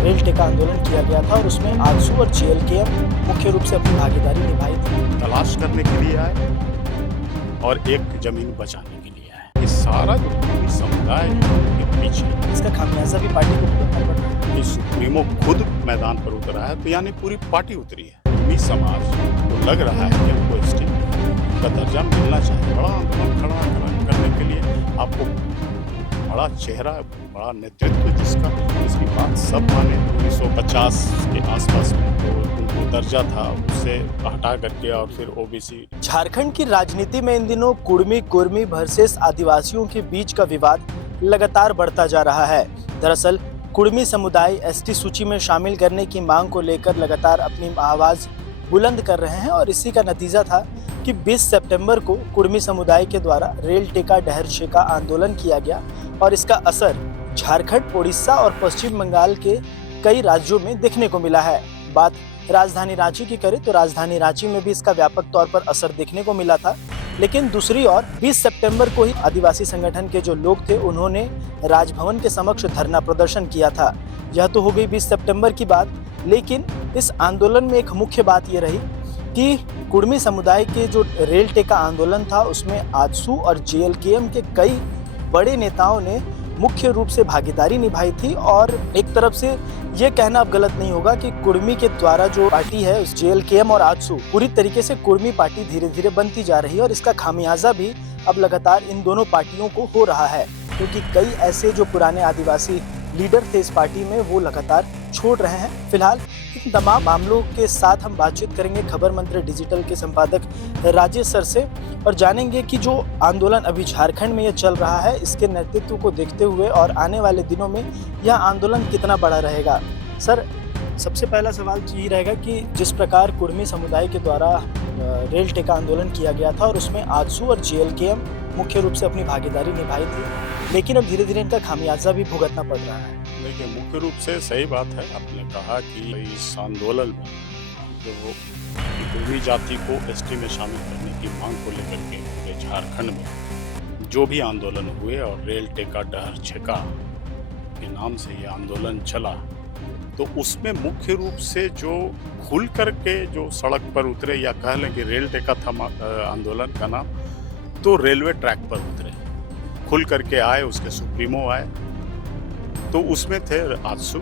Rail टेका आंदोलन किया गया था और उसमें आजसू और जेएलकेएम मुख्य रूप से अपनी भागीदारी निभाई थी। तलाश करने के लिए आए और एक जमीन बचाने के लिए आए। ये सारा जो पूरी समुदाय जो उनके पीछे, इसका खामियाजा भी पार्टी को भुगतना पड़ रहा है। ये सुप्रीमो खुद मैदान पर उतरा है, तो यानी पूरी पार्टी उतरी है। कुर्मी समाज को लग रहा है कि हमको एसटी का दर्जा मिलना चाहिए। बड़ा आंदोलन खड़ा करने के लिए आपको बड़ा चेहरा, बड़ा नेतृत्व जिसकी बात सब माने। 1950 के आसपास में जो उनको दर्जा था उससे हटा करके और फिर ओबीसी। झारखंड की राजनीति में इन दिनों कुर्मी कुर्मी वर्सेस आदिवासियों के बीच का विवाद लगातार बढ़ता जा रहा है। दरअसल कुर्मी समुदाय एसटी सूची में शामिल करने की मांग को लेकर लगातार अपनी आवाज बुलंद कर रहे हैं और इसी का नतीजा था कि 20 सितंबर को कुर्मी समुदाय के द्वारा रेल टेका डहर छेका आंदोलन किया गया और इसका असर झारखंड, उड़ीसा और पश्चिम बंगाल के कई राज्यों में देखने को मिला है। बात राजधानी रांची की करें तो राजधानी रांची में भी इसका व्यापक तौर पर असर देखने को मिला था। लेकिन दूसरी ओर 20 सितंबर को ही आदिवासी संगठन के जो लोग थे उन्होंने राजभवन के समक्ष धरना प्रदर्शन किया था। यह तो हो गई 20 सितंबर की बात, लेकिन इस आंदोलन में एक मुख्य बात ये रही कि कुर्मी समुदाय के जो रेल टेका आंदोलन था उसमें आजसू और जेएलकेएम के कई बड़े नेताओं ने मुख्य रूप से भागीदारी निभाई थी। और एक तरफ से ये कहना अब गलत नहीं होगा कि कुर्मी के द्वारा जो पार्टी है उस जेएलकेएम और आजसू पूरी तरीके से कुर्मी पार्टी धीरे धीरे बनती जा रही है और इसका खामियाजा भी अब लगातार इन दोनों पार्टियों को हो रहा है, क्योंकि कई ऐसे जो पुराने आदिवासी लीडर थे इस पार्टी में वो लगातार छोड़ रहे हैं। फिलहाल इन तमाम मामलों के साथ हम बातचीत करेंगे खबर मंत्र डिजिटल के संपादक राजेश सर से और जानेंगे कि जो आंदोलन अभी झारखंड में ये चल रहा है इसके नेतृत्व को देखते हुए और आने वाले दिनों में यह आंदोलन कितना बड़ा रहेगा। सर, सबसे पहला सवाल तो ये रहेगा कि जिस प्रकार कुर्मी समुदाय के द्वारा रेल टेका आंदोलन किया गया था और उसमें आजसू और जेएलकेएम मुख्य रूप से अपनी भागीदारी निभाई थी, लेकिन अब धीरे धीरे इनका खामियाजा भी भुगतना पड़ रहा है। देखिए, मुख्य रूप से सही बात है, आपने कहा कि इस आंदोलन में जो कुर्मी जाति को एसटी में शामिल करने की मांग को लेकर के पूरे झारखंड में जो भी आंदोलन हुए और रेल टेका डहर छेका के नाम से ये आंदोलन चला, तो उसमें मुख्य रूप से जो खुल करके जो सड़क पर उतरे या कह लें कि रेल टेका था आंदोलन का नाम, तो रेलवे ट्रैक पर उतरे, खुल करके आए, उसके सुप्रीमो आए। तो उसमें थे आजसू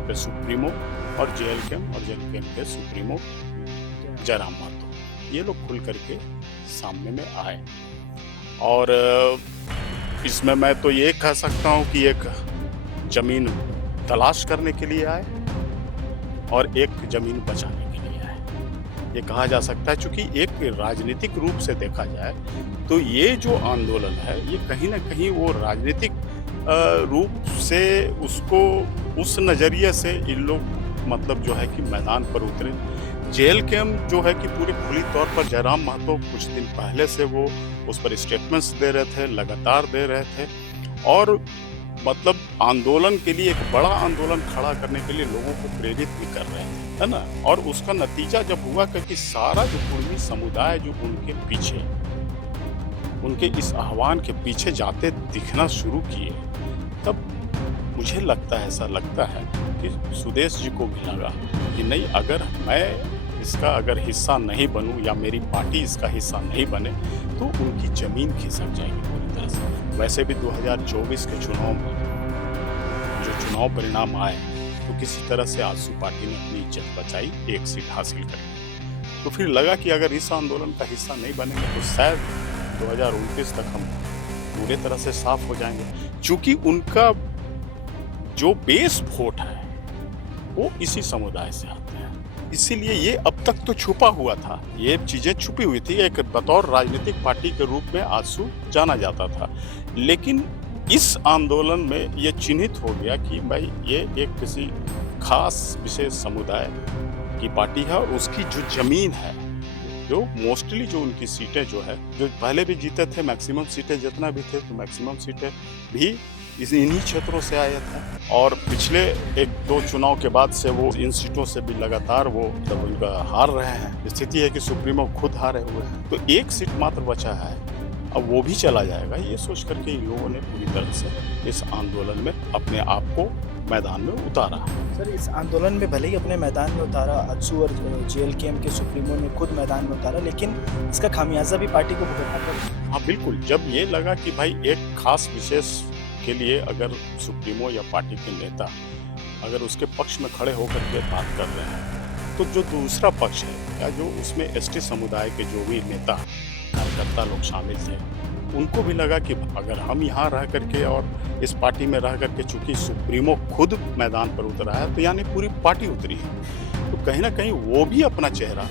के सुप्रीमो और जेएलकेएम के सुप्रीमो जयराम महतो। ये लोग खुल करके सामने में आए और इसमें मैं तो ये कह सकता हूँ कि एक जमीन तलाश करने के लिए आए और एक जमीन बचाने के लिए आए, ये कहा जा सकता है। चूंकि एक राजनीतिक रूप से देखा जाए तो ये जो आंदोलन है ये कहीं ना कहीं वो राजनीतिक रूप से उसको उस नज़रिए से इन लोग मतलब जो है कि मैदान पर उतरे। जेएलकेएम जो है कि पूरी खुली तौर पर जयराम महतो कुछ दिन पहले से वो उस पर स्टेटमेंट्स दे रहे थे, लगातार दे रहे थे और मतलब आंदोलन के लिए एक बड़ा आंदोलन खड़ा करने के लिए लोगों को प्रेरित भी कर रहे हैं, है ना। और उसका नतीजा जब हुआ कि सारा जो कुर्मी समुदाय जो उनके पीछे, उनके इस आह्वान के पीछे जाते दिखना शुरू किए, तब मुझे लगता है, ऐसा लगता है कि सुदेश जी को भी लगा कि नहीं, अगर मैं इसका अगर हिस्सा नहीं बनूं या मेरी पार्टी इसका हिस्सा नहीं बने तो उनकी जमीन खिसक जाएगी पूरी तरह से। वैसे भी 2024 के चुनाव में जो चुनाव परिणाम आए तो किसी तरह से आजसू पार्टी ने अपनी इज्जत बचाई, एक सीट हासिल करी। तो फिर लगा कि अगर इस आंदोलन का हिस्सा नहीं बनेंगे तो शायद 2029 तक हम पूरे तरह से साफ हो जाएंगे। चूंकि उनका जो बेस वोट है वो इसी समुदाय से आते हैं, इसीलिए ये अब तक तो छुपा हुआ था, ये चीजें छुपी हुई थी। एक बतौर राजनीतिक पार्टी के रूप में आजसू जाना जाता था, लेकिन इस आंदोलन में ये चिन्हित हो गया कि भाई ये एक किसी खास विशेष समुदाय की पार्टी है और उसकी जो जमीन है, जो मोस्टली जो उनकी सीटें जो है, जो पहले भी जीते थे, मैक्सिमम सीटें जितना भी थे तो मैक्सिमम सीटें भी इन्हीं क्षेत्रों से आए थे। और पिछले 1-2 चुनाव के बाद से वो इन सीटों से भी लगातार वो तब उनका हार रहे हैं। स्थिति है कि सुप्रीमो खुद हारे हुए हैं, तो एक सीट मात्र बचा है अब वो भी चला जाएगा, ये सोच करके इन लोगों ने पूरी तरह से इस आंदोलन में अपने आप को मैदान में उतारा। सर, इस आंदोलन में भले ही अपने मैदान में उतारा, अज्जू और जेएलकेएम के सुप्रीमो ने खुद मैदान में उतारा, लेकिन इसका खामियाजा भी पार्टी को भुगतना पड़ा। हाँ बिल्कुल, जब ये लगा कि भाई एक खास विशेष के लिए अगर सुप्रीमो या पार्टी के नेता अगर उसके पक्ष में खड़े होकर के बात कर रहे हैं, तो जो दूसरा पक्ष है या जो उसमें एसटी समुदाय के जो भी नेता कार्यकर्ता लोग शामिल थे, उनको भी लगा कि अगर हम यहाँ रह करके और इस पार्टी में रह करके चूंकि सुप्रीमो खुद मैदान पर उतरा है, तो यानी पूरी पार्टी उतरी है, तो कहीं ना कहीं वो भी अपना चेहरा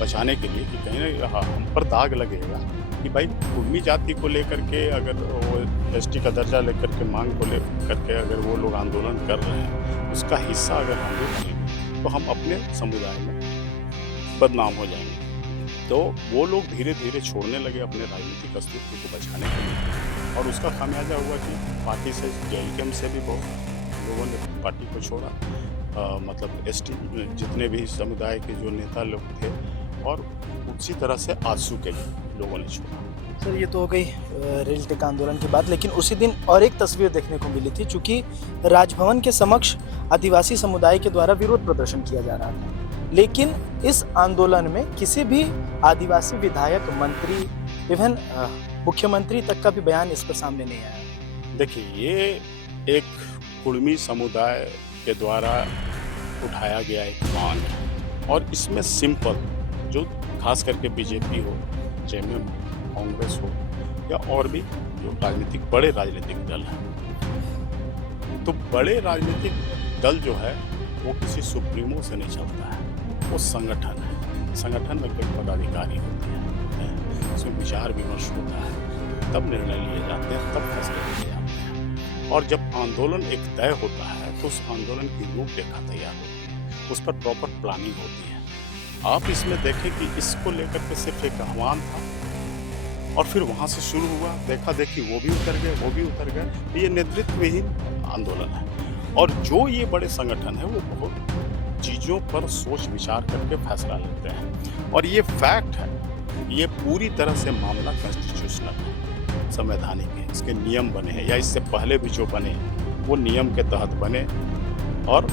बचाने के लिए कि कहीं ना हम पर दाग लगेगा कि भाई कुर्मी जाति को लेकर के अगर वो एसटी का दर्जा लेकर के मांग को लेकर के अगर वो लोग आंदोलन कर रहे हैं, उसका हिस्सा अगर हम भी बनेंगे तो हम अपने समुदाय में बदनाम हो जाएंगे। तो वो लोग धीरे धीरे छोड़ने लगे अपने राजनीतिक अस्तित्व को बचाने के लिए, और उसका खामियाजा हुआ कि पार्टी से जेएलकेएम से भी बहुत लोगों ने पार्टी को छोड़ा, मतलब एसटी जितने भी समुदाय के जो नेता लोग थे, और उसी तरह से आजसू के लोगों ने छोड़ा। सर, ये तो हो गई रेल टेक आंदोलन की बात, लेकिन उसी दिन और एक तस्वीर देखने को मिली थी, चूंकि राजभवन के समक्ष आदिवासी समुदाय के द्वारा विरोध प्रदर्शन किया जा रहा था, लेकिन इस आंदोलन में किसी भी आदिवासी विधायक, मंत्री, इवन मुख्यमंत्री तक का भी बयान इस पर सामने नहीं आया। देखिए, ये एक कुर्मी समुदाय के द्वारा उठाया गया एक मांग है, और इसमें सिंपल जो खास करके बीजेपी हो, जेएमएम, कांग्रेस हो, या और भी जो राजनीतिक बड़े राजनीतिक दल हैं, तो बड़े राजनीतिक दल जो है वो किसी सुप्रीमो से नहीं चलता है, वो संगठन है। संगठन में कई पदाधिकारी होते हैं, उसमें विचार विमर्श होता है, तब निर्णय लिए जाते हैं, तब फैसले लिए जाते हैं, और जब आंदोलन एक तय होता है तो उस आंदोलन की रूपरेखा तैयार होती है, उस पर प्रॉपर प्लानिंग होती है। आप इसमें देखें कि इसको लेकर के सिर्फ एक आह्वान था, और फिर वहाँ से शुरू हुआ, देखा देखी वो भी उतर गए, वो भी उतर गए। ये नेतृत्वहीन आंदोलन है, और जो ये बड़े संगठन है वो बहुत चीज़ों पर सोच विचार करके फैसला लेते हैं, और ये फैक्ट है, ये पूरी तरह से मामला कॉन्स्टिट्यूशनल है, संवैधानिक है। इसके नियम बने हैं, या इससे पहले भी जो बने वो नियम के तहत बने, और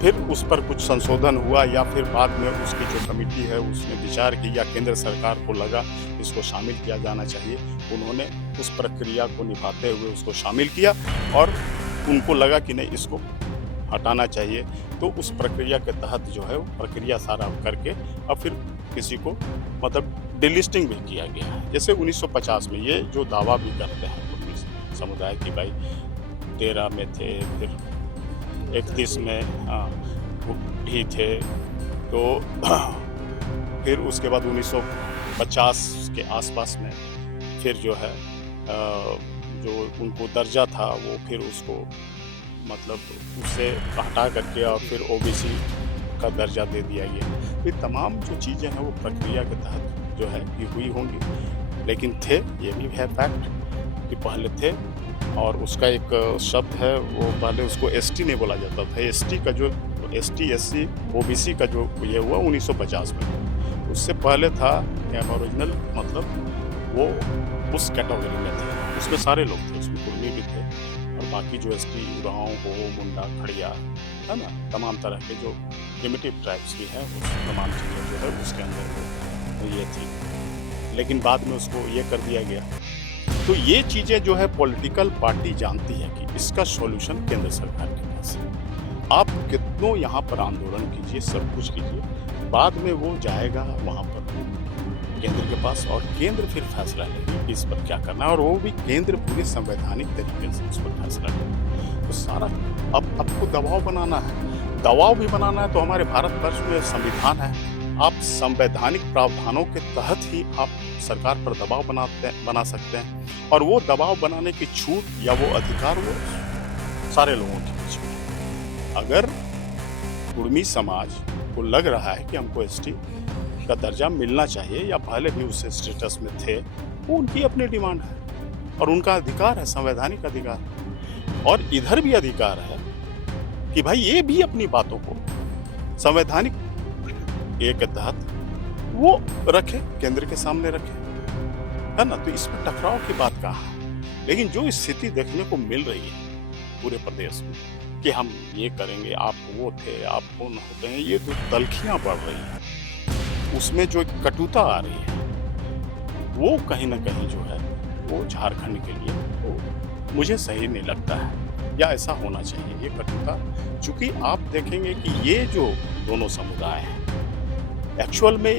फिर उस पर कुछ संशोधन हुआ, या फिर बाद में उसकी जो कमेटी है उसने विचार किया, केंद्र सरकार को लगा इसको शामिल किया जाना चाहिए, उन्होंने उस प्रक्रिया को निभाते हुए उसको शामिल किया, और उनको लगा कि नहीं, इसको हटाना चाहिए, तो उस प्रक्रिया के तहत जो है वो प्रक्रिया सारा करके अब फिर किसी को मतलब डिलिस्टिंग भी किया गया है। जैसे 1950 में ये जो दावा भी करते हैं कुर्मी समुदाय की, भाई 13 में थे, फिर 31 में भी थे, तो फिर उसके बाद 1950 के आसपास में फिर जो है जो उनको दर्जा था वो फिर उसको मतलब उससे हटा करके और फिर ओबीसी का दर्जा दे दिया गया। तो ये तमाम जो चीज़ें हैं वो प्रक्रिया के तहत जो है कि हुई होंगी, लेकिन थे, ये भी है फैक्ट कि पहले थे, और उसका एक शब्द है, वो पहले उसको एसटी नहीं बोला जाता था, एसटी का जो एसटी एससी ओबीसी का जो ये हुआ 1950 में, उससे पहले था एबोरिजिनल, मतलब वो उस कैटेगरी में थे, उसमें सारे लोग थे, उसमें कुर्मी भी थे, और बाकी जो एसटी गाँव हो, मुंडा, खड़िया, है ना, तमाम तरह के जो प्रिमिटिव ट्राइब्स भी हैं, उस तमाम चीज़ें जो है उसके अंदर तो ये थी, लेकिन बाद में उसको ये कर दिया गया। तो ये चीज़ें जो है पॉलिटिकल पार्टी जानती है कि इसका सॉल्यूशन केंद्र सरकार के पास है। आप कितनों यहाँ पर आंदोलन कीजिए, सब कुछ कीजिए, बाद में वो जाएगा वहाँ पर केंद्र के पास, और केंद्र फिर फैसला लेगी कि इस पर क्या करना है, और वो भी केंद्र पूरे संवैधानिक तरीके से उस पर फैसला लेगी। तो सारा अब आपको दबाव बनाना है, दबाव भी बनाना है, तो हमारे भारतवर्ष में संविधान है, आप संवैधानिक प्रावधानों के तहत ही आप सरकार पर दबाव बना सकते हैं, और वो दबाव बनाने की छूट या वो अधिकार वो सारे लोगों के बीच में। अगर कुर्मी समाज को लग रहा है कि हमको एसटी का दर्जा मिलना चाहिए, या पहले भी उस स्टेटस में थे, वो उनकी अपनी डिमांड है, और उनका अधिकार है, संवैधानिक अधिकार। और इधर भी अधिकार है कि भाई ये भी अपनी बातों को संवैधानिक के तहत वो रखे, केंद्र के सामने रखे। है ना? तो इसमें टकराव की बात कहाँ है? लेकिन जो स्थिति देखने को मिल रही है पूरे प्रदेश में कि हम ये करेंगे, आप वो थे, आप वो न होते हैं, ये जो तल्खियाँ बढ़ रही हैं, उसमें जो एक कटुता आ रही है, वो कहीं न कहीं जो है, वो झारखंड के लिए वो मुझे सही नहीं लगता है या ऐसा होना चाहिए। ये कटुता, चूँकि आप देखेंगे कि ये जो दोनों समुदाय हैं, एक्चुअल में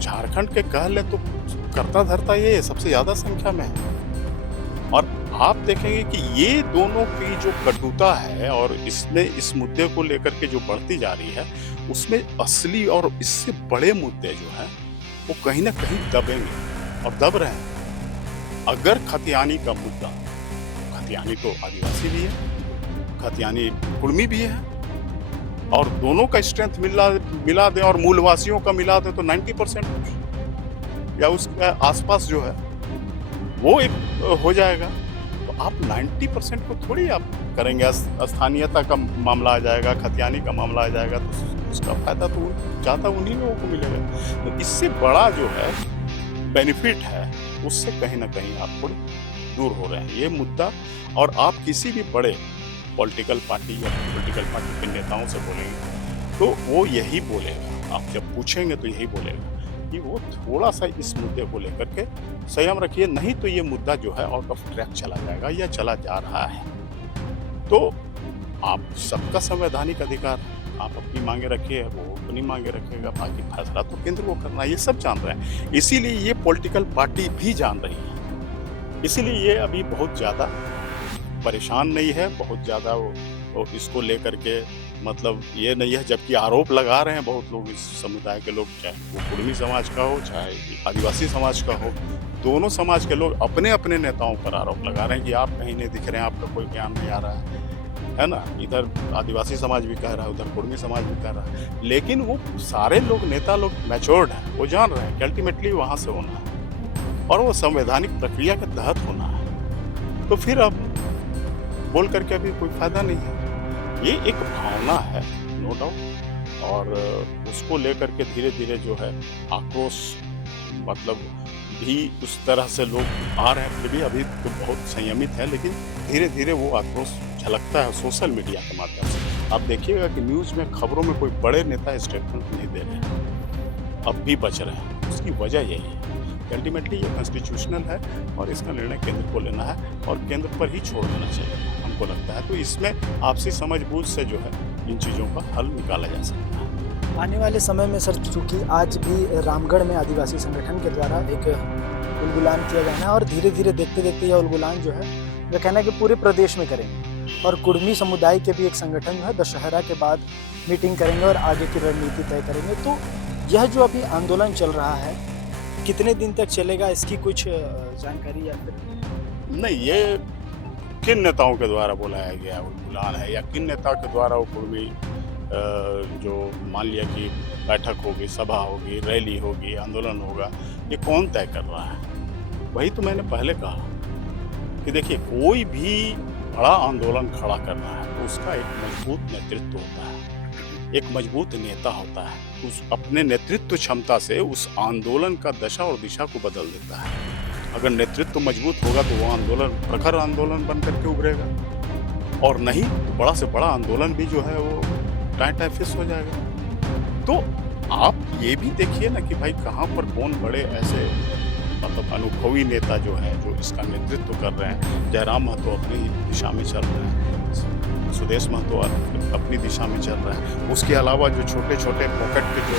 झारखंड के कह लें तो कर्ता-धर्ता ये सबसे ज़्यादा संख्या में है। और आप देखेंगे कि ये दोनों की जो कटुता है और इसमें इस मुद्दे को लेकर के जो बढ़ती जा रही है, उसमें असली और इससे बड़े मुद्दे जो हैं, वो कहीं न कहीं दबेंगे और दब रहे हैं। अगर खतियानी का मुद्दा, खतियानी तो आदिवासी भी है, खतियानी कुर्मी भी है, और दोनों का स्ट्रेंथ मिला दें और मूलवासियों का मिला दें तो 90% या उसके आसपास जो है वो एक हो जाएगा। तो आप 90% को थोड़ी आप करेंगे, स्थानीयता का मामला आ जाएगा, खतियानी का मामला आ जाएगा, तो उसका फायदा तो ज़्यादा उन्हीं लोगों को मिलेगा। तो इससे बड़ा जो है बेनिफिट है, उससे कहीं ना कहीं आप थोड़े दूर हो रहे हैं ये मुद्दा। और आप किसी भी बड़े पॉलिटिकल पार्टी या पॉलिटिकल पार्टी के नेताओं से बोलेंगे तो वो यही बोलेगा, आप जब पूछेंगे तो यही बोलेगा कि वो थोड़ा सा इस मुद्दे को लेकर के संयम रखिए, नहीं तो ये मुद्दा जो है आउट ऑफ ट्रैक चला जाएगा या चला जा रहा है। तो आप सबका संवैधानिक अधिकार, आप अपनी मांगे रखिए, वो अपनी मांगे रखेगा, बाकी फैसला तो केंद्र को करना है, ये सब जान रहे हैं। इसीलिए ये पॉलिटिकल पार्टी भी जान रही है, इसीलिए ये अभी बहुत ज़्यादा परेशान नहीं है, बहुत ज़्यादा वो इसको लेकर के मतलब ये नहीं है, जबकि आरोप लगा रहे हैं बहुत लोग, इस समुदाय के लोग, चाहे वो कुर्मी समाज का हो चाहे आदिवासी समाज का हो, दोनों समाज के लोग अपने अपने नेताओं पर आरोप लगा रहे हैं कि आप कहीं नहीं दिख रहे हैं, आपका कोई ज्ञान नहीं आ रहा है ना। इधर आदिवासी समाज भी कह रहा है, उधर कुर्मी समाज भी कह रहा है, लेकिन वो सारे लोग नेता लोग मैच्योर्ड हैं, वो जान रहे हैं कि अल्टीमेटली वहाँ से होना है और वो संवैधानिक प्रक्रिया के तहत होना है। तो फिर अब बोल करके अभी कोई फायदा नहीं है। ये एक भावना है, नो डाउट, और उसको लेकर के धीरे धीरे जो है आक्रोश मतलब भी उस तरह से लोग आ रहे हैं, फिर भी अभी तो बहुत संयमित है, लेकिन धीरे धीरे वो आक्रोश झलकता है सोशल मीडिया के माध्यम से। आप देखिएगा कि न्यूज़ में, खबरों में कोई बड़े नेता स्टेटमेंट नहीं दे रहे हैं, अब भी बच रहे हैं। उसकी वजह यही है कि अल्टीमेटली ये कॉन्स्टिट्यूशनल है और इसका निर्णय केंद्र को लेना है और केंद्र पर ही छोड़ देना चाहिए, हमको लगता है। तो इसमें आपसी समझबूझ से जो है इन चीज़ों का हल निकाला जा सकता है। आने वाले समय में सर, चूँकि आज भी रामगढ़ में आदिवासी संगठन के द्वारा एक उलगुलान किया जाना है और धीरे धीरे देखते देखते यह उलगुलान जो है वह कहना है कि पूरे प्रदेश में करेंगे, और कुर्मी समुदाय के भी एक संगठन जो है दशहरा के बाद मीटिंग करेंगे और आगे की रणनीति तय करेंगे। तो यह जो अभी आंदोलन चल रहा है कितने दिन तक चलेगा, इसकी कुछ जानकारी या फिर नहीं? ये किन नेताओं के द्वारा बुलाया गया उलगुलान है या किन नेता के द्वारा वो कुर्मी जो मान लिया कि बैठक होगी, सभा होगी, रैली होगी, आंदोलन होगा, ये कौन तय कर रहा है? वही तो मैंने पहले कहा कि देखिए, कोई भी बड़ा आंदोलन खड़ा करना है तो उसका एक मजबूत नेतृत्व होता है, एक मजबूत नेता होता है, उस अपने नेतृत्व क्षमता से उस आंदोलन का दशा और दिशा को बदल देता है। अगर नेतृत्व मजबूत होगा तो वो आंदोलन प्रखर आंदोलन बन करके उभरेगा, और नहीं तो बड़ा से बड़ा आंदोलन भी जो है वो टाइम फिस हो जाएगा। तो आप ये भी देखिए ना कि भाई कहाँ पर कौन बड़े ऐसे मतलब अनुभवी नेता जो हैं जो इसका नेतृत्व कर रहे हैं। जयराम महतो अपनी दिशा में चल रहे हैं, सुदेश महतो अपनी दिशा में चल रहा है, उसके अलावा जो छोटे छोटे पॉकेट के जो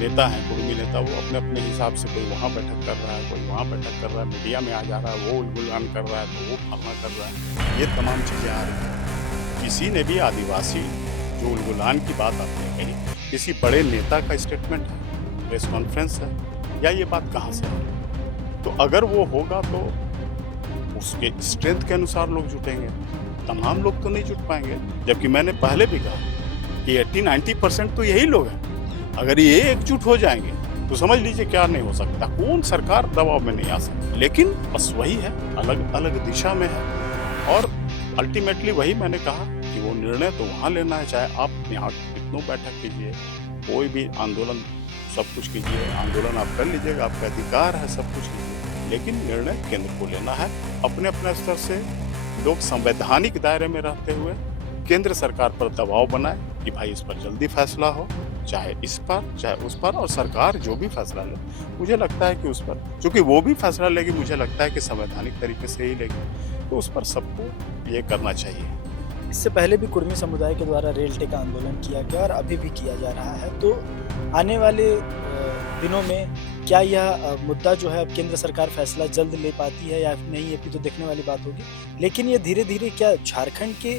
नेता हैं, कुर्मी नेता, वो अपने अपने हिसाब से कोई वहाँ बैठक कर रहा है, कोई वहाँ बैठक कर रहा है, मीडिया में आ जा रहा है, वो उलगुलान कर रहा है तो वो फलना कर रहा है, ये तमाम चीज़ें आ रही हैं। किसी ने भी आदिवासी जो उलगुलान की बात आपने कही, किसी बड़े नेता का स्टेटमेंट है, प्रेस कॉन्फ्रेंस है, या ये बात कहाँ से है? तो अगर वो होगा तो उसके स्ट्रेंथ के अनुसार लोग जुटेंगे, तमाम लोग तो नहीं जुट पाएंगे। जबकि मैंने पहले भी कहा कि 80-90% तो यही लोग हैं। अगर ये एकजुट हो जाएंगे तो समझ लीजिए क्या नहीं हो सकता, कौन सरकार दबाव में नहीं आ सकती। लेकिन बस वही है, अलग अलग दिशा में है, और अल्टीमेटली वही मैंने कहा कि वो निर्णय तो वहाँ लेना है, चाहे आप यहाँ कितनों बैठक कीजिए, कोई भी आंदोलन सब कुछ कीजिए, आंदोलन आप कर लीजिएगा, आपका अधिकार है, सब कुछ कीजिए, लेकिन निर्णय केंद्र को लेना है। अपने अपने स्तर से लोग संवैधानिक दायरे में रहते हुए केंद्र सरकार पर दबाव बनाए कि भाई इस पर जल्दी फैसला हो, चाहे इस पर चाहे उस पर, और सरकार जो भी फैसला ले मुझे लगता है कि उस पर, क्योंकि वो भी फैसला लेगी मुझे लगता है कि संवैधानिक तरीके से ही लेगी, तो उस पर सबको ये करना चाहिए। इससे पहले भी कुर्मी समुदाय के द्वारा रेल टेका आंदोलन किया गया और अभी भी किया जा रहा है, तो आने वाले दिनों में क्या यह मुद्दा जो है अब केंद्र सरकार फैसला जल्द ले पाती है या नहीं, ये भी तो देखने वाली बात होगी। लेकिन ये धीरे धीरे क्या झारखंड के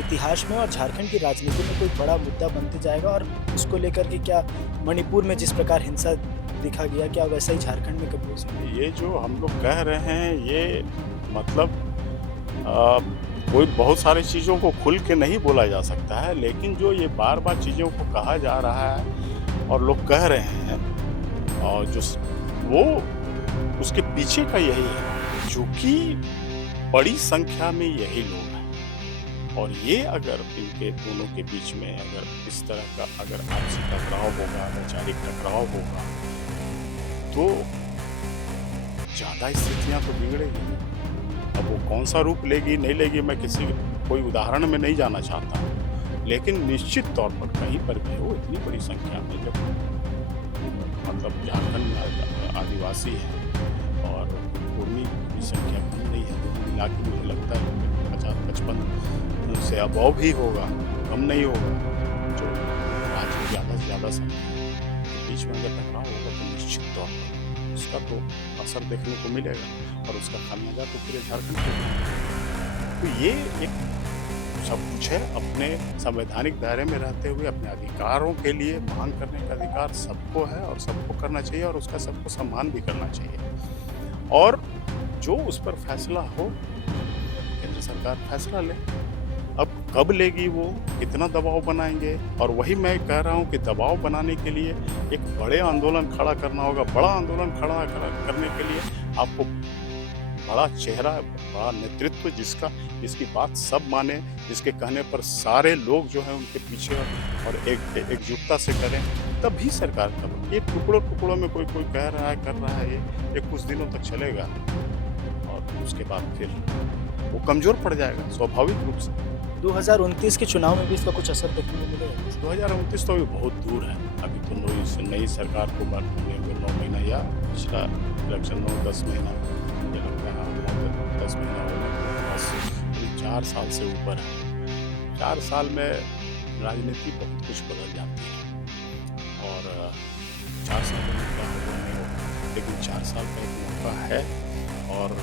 इतिहास में और झारखंड की राजनीति में कोई बड़ा मुद्दा बनते जाएगा, और उसको लेकर के क्या मणिपुर में जिस प्रकार हिंसा दिखा गया, क्या वैसा ही झारखंड में कभी हो सकता है? ये जो हम लोग कह रहे हैं ये मतलब कोई बहुत सारी चीज़ों को खुल के नहीं बोला जा सकता है, लेकिन जो ये बार बार चीज़ों को कहा जा रहा है और लोग कह रहे हैं, और जो वो उसके पीछे का यही है, क्योंकि बड़ी संख्या में यही लोग हैं, और ये अगर इनके दोनों के बीच में अगर इस तरह का अगर आपसी टकराव होगा, वैचारिक टकराव होगा, तो ज़्यादा स्थितियाँ तो बिगड़ेगी। अब वो कौन सा रूप लेगी नहीं लेगी मैं कोई उदाहरण में नहीं जाना चाहता, लेकिन निश्चित तौर पर कहीं पर भी हो इतनी बड़ी संख्या में, जब मतलब झारखंड में आदिवासी है और कुर्मी की संख्या कम नहीं है, तो मिला के मुझे लगता है 50-55 से अबव भी होगा, कम नहीं होगा, जो राज्य में ज़्यादा से ज़्यादा संख्या के बीच में अगर टकराव होगा तो निश्चित तौर पर उसका तो असर देखने को मिलेगा और उसका खामियाजा तो पूरे झारखंड को। तो ये एक सब कुछ है, अपने संवैधानिक दायरे में रहते हुए अपने अधिकारों के लिए मांग करने का अधिकार सबको है और सबको करना चाहिए, और उसका सबको सम्मान भी करना चाहिए। और जो उस पर फैसला हो, केंद्र सरकार फैसला ले। अब कब लेगी वो, कितना दबाव बनाएंगे, और वही मैं कह रहा हूँ कि दबाव बनाने के लिए एक बड़े आंदोलन खड़ा करना होगा। बड़ा आंदोलन खड़ा करने के लिए आपको बड़ा चेहरा, बड़ा नेतृत्व, जिसकी बात सब माने, जिसके कहने पर सारे लोग जो हैं उनके पीछे और एकजुटता से करें, तभी सरकार कर। ये टुकड़ों में कोई कह रहा है, कर रहा है, ये कुछ दिनों तक चलेगा और उसके बाद फिर वो कमजोर पड़ जाएगा स्वाभाविक रूप से। 2029 के चुनाव में भी इसका कुछ असर देखने को मिलेगा? 2029 तो अभी बहुत दूर है, अभी तो नई सरकार को बात होने में 9 महीना या पिछला इलेक्शन 9-10 महीना, मुझे लगता है 9-10 महीना होने बस 4 साल से ऊपर है। 4 साल में राजनीति बहुत कुछ बदल जाती है, और 4 साल में क्या होगा नहीं होगा, लेकिन 4 साल का एक मौका है और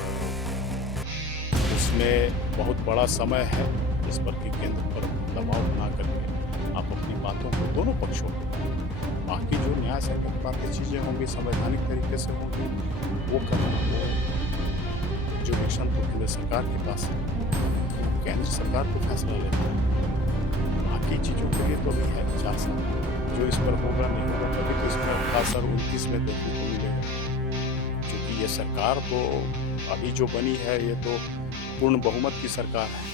उसमें बहुत बड़ा समय है इस पर कि केंद्र पर दबाव बना करके आप अपनी बातों को दोनों पक्षों को, बाकी जो न्याय संगत बातें चीज़ें होंगी संवैधानिक तरीके से होंगी वो करना, वो जुडिक्शन तो केंद्र सरकार के पास है, तो केंद्र सरकार को फैसला लेना है। बाकी चीज़ों के लिए तो भी है 4 साल, जो इस पर होगा नहीं होगा, कभी तो इस पर असर 29 में देखने को मिलेगा, क्योंकि ये सरकार तो अभी जो बनी है ये तो पूर्ण बहुमत की सरकार है।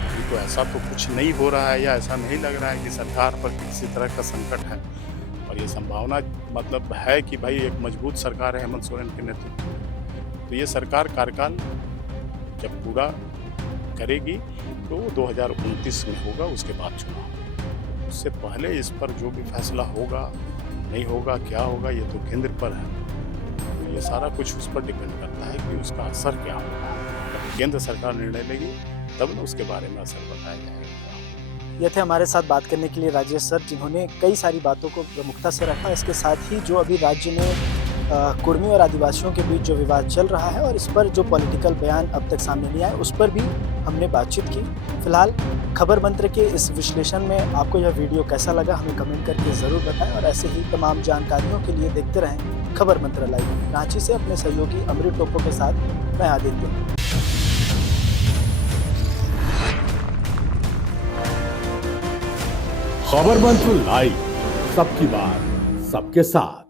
अभी तो ऐसा तो कुछ नहीं हो रहा है या ऐसा नहीं लग रहा है कि सरकार पर किसी तरह का संकट है, और ये संभावना मतलब है कि भाई एक मजबूत सरकार है हेमंत सोरेन के नेतृत्व में, तो ये सरकार कार्यकाल जब पूरा करेगी तो 2029 में होगा, उसके बाद चुनाव। उससे पहले इस पर जो भी फैसला होगा नहीं होगा, क्या होगा, ये तो केंद्र पर है, तो ये सारा कुछ उस पर डिपेंड करता है कि उसका असर क्या होगा। जब केंद्र सरकार निर्णय लेगी तब न उसके बारे में असर बताया जाएगा। ये थे हमारे साथ बात करने के लिए राजेश सर, जिन्होंने कई सारी बातों को प्रमुखता से रखा। इसके साथ ही जो अभी राज्य में कुर्मी और आदिवासियों के बीच जो विवाद चल रहा है और इस पर जो पॉलिटिकल बयान अब तक सामने नहीं आए, उस पर भी हमने बातचीत की। फिलहाल खबर मंत्र के इस विश्लेषण में आपको यह वीडियो कैसा लगा हमें कमेंट करके ज़रूर बताएं, और ऐसे ही तमाम जानकारियों के लिए देखते रहें खबर मंत्र लाइव। रांची से अपने सहयोगी अमृत टोपो के साथ मैं आदित्य। खबर मंत्र लाइव, सबकी बात सबके साथ।